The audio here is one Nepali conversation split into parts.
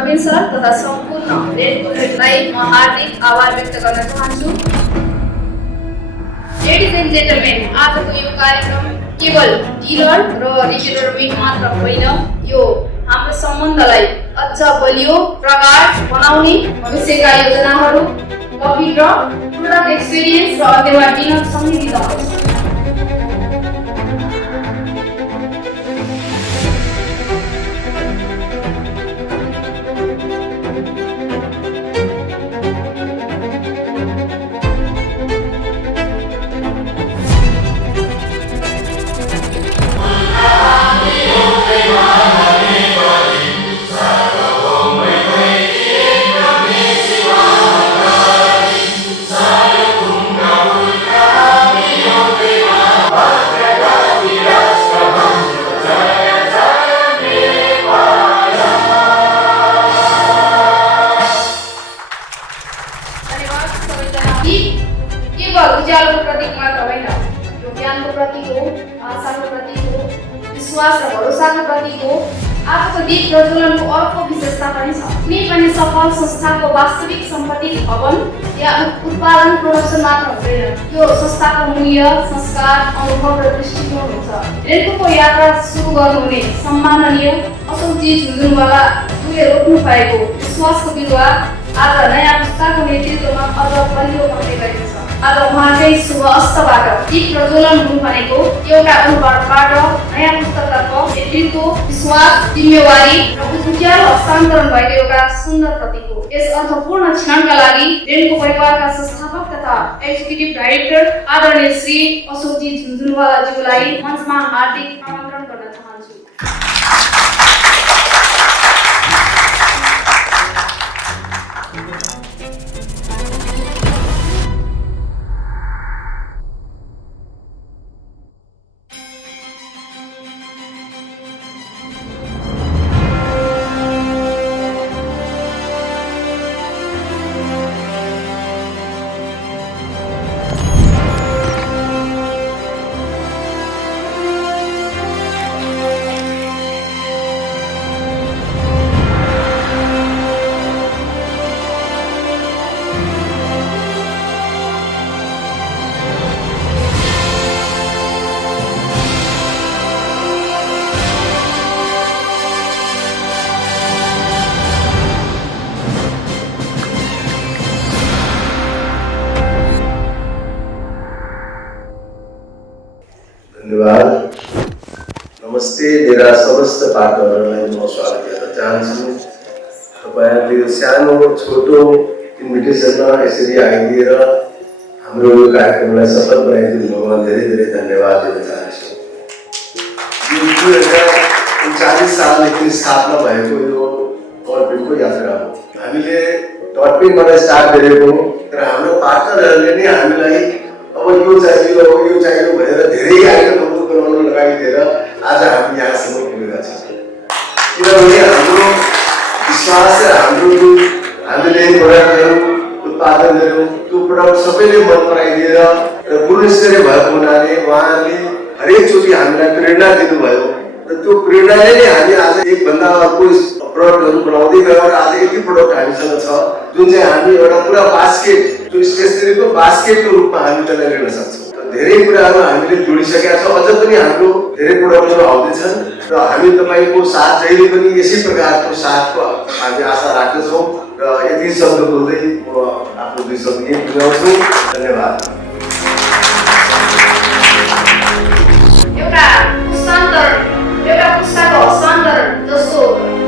नवीन सर तथा सम्पूर्ण रेड प्रोजेक्टलाई म हार्दिक आभार व्यक्त गर्न चाहन्छु। लेडिज एन्ड जेन्टलमेन, आजको यो कार्यक्रम केवल डिलर र रिटेलरबिच मात्र होइन, यो हाम्रो सम्बन्धलाई अझ बलियो प्रगाढ बनाउने भविष्यका योजनाहरू, कफी र प्रोडक्ट एक्सपिरियन्स र अन्त्यमा दिन सम्मिलित हुन्छ। उज्यालोको प्रतीक मात्र होइन, यो ज्ञानको प्रतीक हो, आशाको प्रतीक हो, विश्वास र भरोसाको प्रतीक हो। आजको दीप प्रज्वलनको अर्को विशेषता पनि छ। कुनै पनि सफल संस्थाको वास्तविक सम्पत्ति भवन या उत्पादन प्रोडक्सन मात्र हुँदैन, यो संस्थाको मूल्य, संस्कार, अनुभव र दृष्टिकोण हुन्छ। रेडकोको यात्रा सुरु गर्नुहुने सम्माननीय असोजी झुन्झुनवाला दुले रोप्नु भएको विश्वासको बिरुवा आज नयाँ पुस्ताको नेतृत्वमा अझ बलियो बन्दै गएको छ। आज उहाँकै शुभ अस्तबाट दीप प्रज्वलन हुनु भनेको एउटा अनुहारबाट नयाँ पुस्तातर्फ नेतृत्व, विश्वास, जिम्मेवारी र उज्यालो हस्तान्तरण भएको एउटा सुन्दर प्रतीक हो। यस अर्थपूर्ण क्षणका लागि रेडको परिवारका संस्थापक तथा एक्जिक्युटिभ डाइरेक्टर आदरणीय श्री अशोकजी झुन्झुनवाला ज्यूलाई मञ्चमा हार्दिक आमन्त्रण गर्न चाहन्छु। धन्यवाद। नमस्ते, मेरा समस्त पार्टनरहरूलाई म स्वागत गर्न चाहन्छु। तपाईँहरूले यो सानो छोटो इन्भिटेसनमा यसरी आइदिएर हाम्रो यो कार्यक्रमलाई सफल बनाइदिनुभयोमा धेरै धेरै धन्यवाद दिन चाहन्छु। यो 2039 सालदेखि स्थापना भएको यो डटपिनको यात्रा हो। हामीले डटपिनबाट स्टार्ट गरेको, तर हाम्रो पार्टनरहरूले नै हामीलाई अब यो चाहियो भनेर धेरै आइटमहरू बनाउन लगाइदिएर आज हामी यहाँसम्म पुगेका छौँ। किनभने हाम्रो विश्वास र हाम्रो जुन हामीले प्रोडक्टहरू उत्पादन गऱ्यौँ त्यो प्रोडक्ट सबैले मन पराइदिएर र गुणस्तरीय भएको हुनाले उहाँहरूले हरेकचोटि हामीलाई प्रेरणा दिनुभयो र त्यो प्रेरणाले नै हामी आज एकभन्दा अर्को प्रोडक्टहरू बनाउँदै गयौँ र आज यति प्रोडक्ट हामीसँग छ जुन चाहिँ हामी एउटा पुरा बास्केट, जो स्टेसनरीको बास्केटको रूपमा हामी त्यसलाई लिन सक्छौँ। धेरै कुराहरू हामीले जोडिसकेका छौँ, अझ पनि हाम्रो धेरै प्रोडक्टहरू आउँदैछन् र हामी तपाईँको साथ जहिले पनि यसै प्रकारको साथको हामी आशा राख्दछौँ र यति शब्द बोल्दै म आफ्नो 2 शब्द यही बुझाउँछु। धन्यवाद। एउटा पुस्ताको हस्तान्तरण जस्तो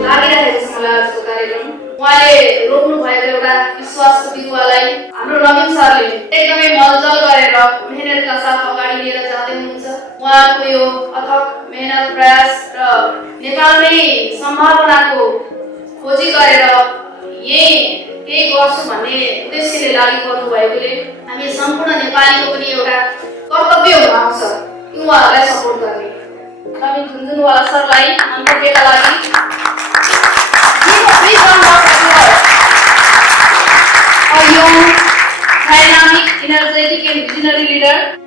लागिरहेको छ मलाई आजको कार्यक्रम। उहाँले रोप्नु भएको एउटा विश्वासको बिरुवालाई हाम्रो नवीन सरले एकदमै मलजल गरेर मेहनतका साथ अगाडि लिएर जाँदै हुनुहुन्छ। उहाँको यो अथक मेहनत, प्रयास र नेपालमै सम्भावनाको खोजी गरेर केही गर्छु भन्ने उद्देश्यले लागि पर्नु भएकोले हामी सम्पूर्ण नेपालीको पनि एउटा कर्तव्य हुन आउँछ उहाँहरूलाई सपोर्ट गर्ने। नवीन झुन्झुनवाला सरलाई मन्तव्यका लागि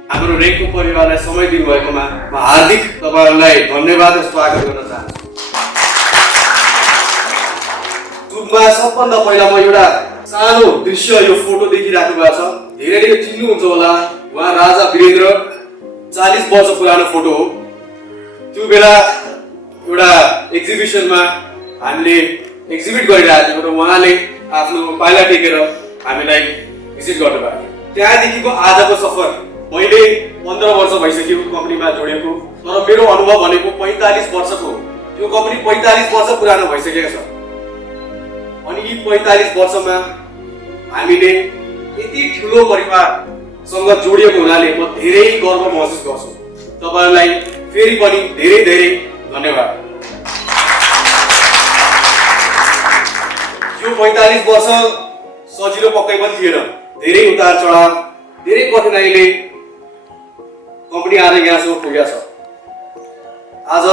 हाम्रो रेडको परिवारलाई समय दिनुभएकोमा म हार्दिक तपाईँहरूलाई धन्यवाद र स्वागत गर्न चाहन्छु। युट्युबमा सबभन्दा पहिला म एउटा सानो दृश्य यो फोटो देखिराख्नु भएको छ। धेरैले चिन्नुहुन्छ होला, उहाँ राजा वीरेन्द्र 40 वर्ष पुरानो फोटो हो। त्यो बेला एउटा एक्जिबिसनमा हामीले एक्जिबिट गरिरहेको थियौँ र उहाँले आफ्नो पाइला टेकेर हामीलाई भिजिट गर्नुभएको थियो। त्यहाँदेखिको आजको सफर मैले 15 वर्ष भइसक्यो कम्पनीमा जोडेको, तर मेरो अनुभव भनेको 45 वर्षको। यो कम्पनी 45 वर्ष पुरानो भइसकेको छ अनि यी 45 वर्षमा हामीले यति ठुलो परिवारसँग जोडिएको हुनाले म धेरै गर्व महसुस गर्छु। तपाईहरुलाई फेरि पनि धेरै धेरै धन्यवाद। यो 45 वर्ष सजिलो पक्कै पनि थिएन। धेरै उतार चढाव, धेरै कठिनाइले कम्पनी आज यहाँसम्म पुगेको छ। आज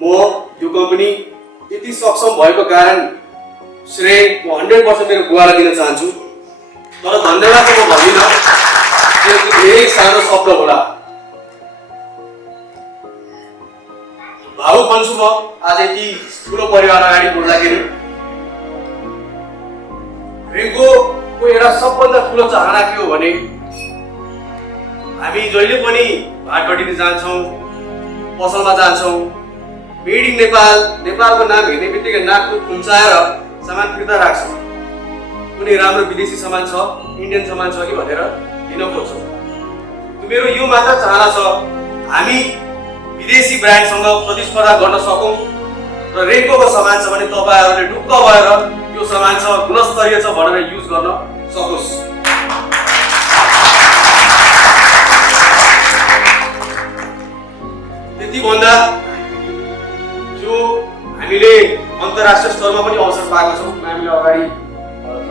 म यो कम्पनी यति सक्षम भएको कारण श्रेय म 100% मेरो बुवालाई दिन चाहन्छु। तर धन्यवाद त म भन्दिनँ, त्यो धेरै सानो शब्द होला। भावुक बन्छु म आज यति ठुलो परिवार अगाडि बोल्दाखेरि। रेङ्कोको एउटा सबभन्दा ठुलो चाहना के हो भने हामी जहिले पनि भाटबडी जान्छौँ, पसलमा जान्छौँ, मेड इन नेपाल, नेपालको नाम हेर्ने बित्तिकै नाकको खुम्चाएर सामान फिर्ता राख्छौँ। कुनै राम्रो विदेशी सामान छ, इन्डियन सामान छ कि भनेर लिन खोज्छौँ। मेरो यो मात्र चाहना छ हामी विदेशी ब्रान्डसँग प्रतिस्पर्धा गर्न सकौँ र रेङ्कोको सामान छ भने तपाईँहरूले ढुक्क भएर यो सामान छ, गुणस्तरीय छ भनेर युज गर्न सकोस्। त्यति भन्दा जो हामीले अन्तर्राष्ट्रिय स्तरमा पनि अवसर पाएको छौँ, हामीले अगाडि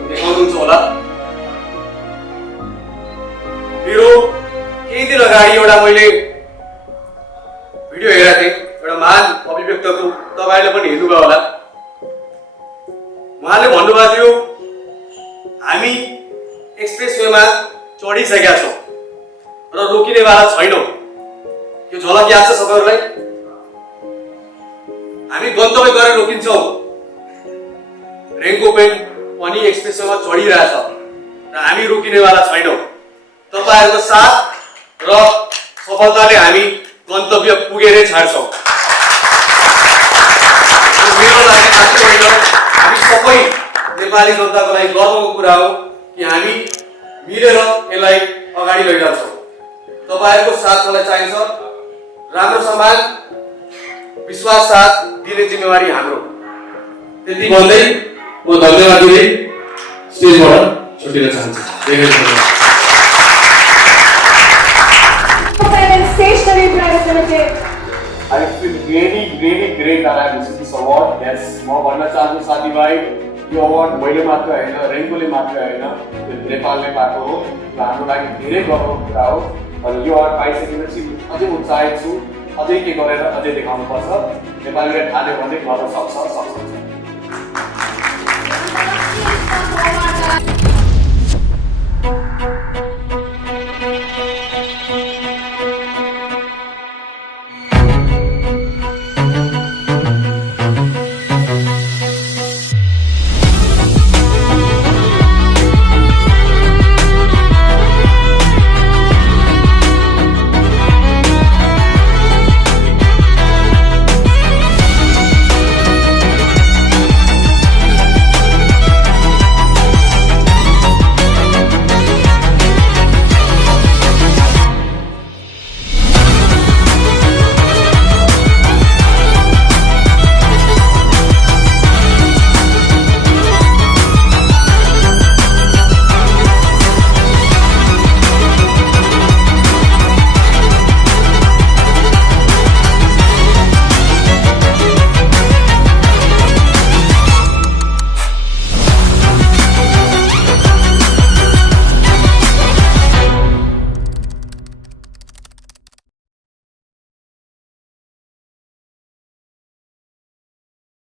देखाउनुहुन्छ होला। मेरो केही दिन अगाडि एउटा मैले भिडियो हेरेको थिएँ, एउटा महान अभिव्यक्तको, तपाईँहरूले पनि हेर्नुभयो होला। उहाँले भन्नुभएको थियो हामी एक्सप्रेसवेमा चढिसकेका छौँ र रोकिनेवाला छैनौँ। यो झलक याद छ सबैहरूलाई? हामी गन्तव्य गरेर रोकिन्छौँ। रेङ्को पेन पनि एक्सप्रेसवेमा चढिरहेछ र हामी रोकिनेवाला छैनौँ। तपाईँहरूको साथ र सफलताले हामी गन्तव्य पुगेरै छाड्छौँ। मेरो लागि मात्रै होइन, हामी सबै नेपाली जनताको लागि गर्वको कुरा हो कि हामी मिलेर यसलाई अगाडि लैजान्छौँ। तपाईँहरूको साथ मलाई चाहिन्छ। राम्रो सामान विश्वास साथ दिने जिम्मेवारी हाम्रो। त्यति भन्दै म धन्यवाद दिँदै स्टेजबाट छुट्टिन चाहन्छु। धेरै धन्यवाद। Stationery Private Limited. I feel really great that I received this award. Yes, म भन्न चाहन्छु साथीभाइ, यो अवार्ड मैले मात्र होइन, रेङ्कोले मात्र होइन, यो नेपालले पाएको हो र हाम्रो लागि धेरै गर्वको कुरा हो। अनि यो अवार्ड पाइसकेपछि अझै उत्साहित छु, अझै के गरेर अझै देखाउनुपर्छ। नेपालीले ठान्यो भने गर्न सक्छ।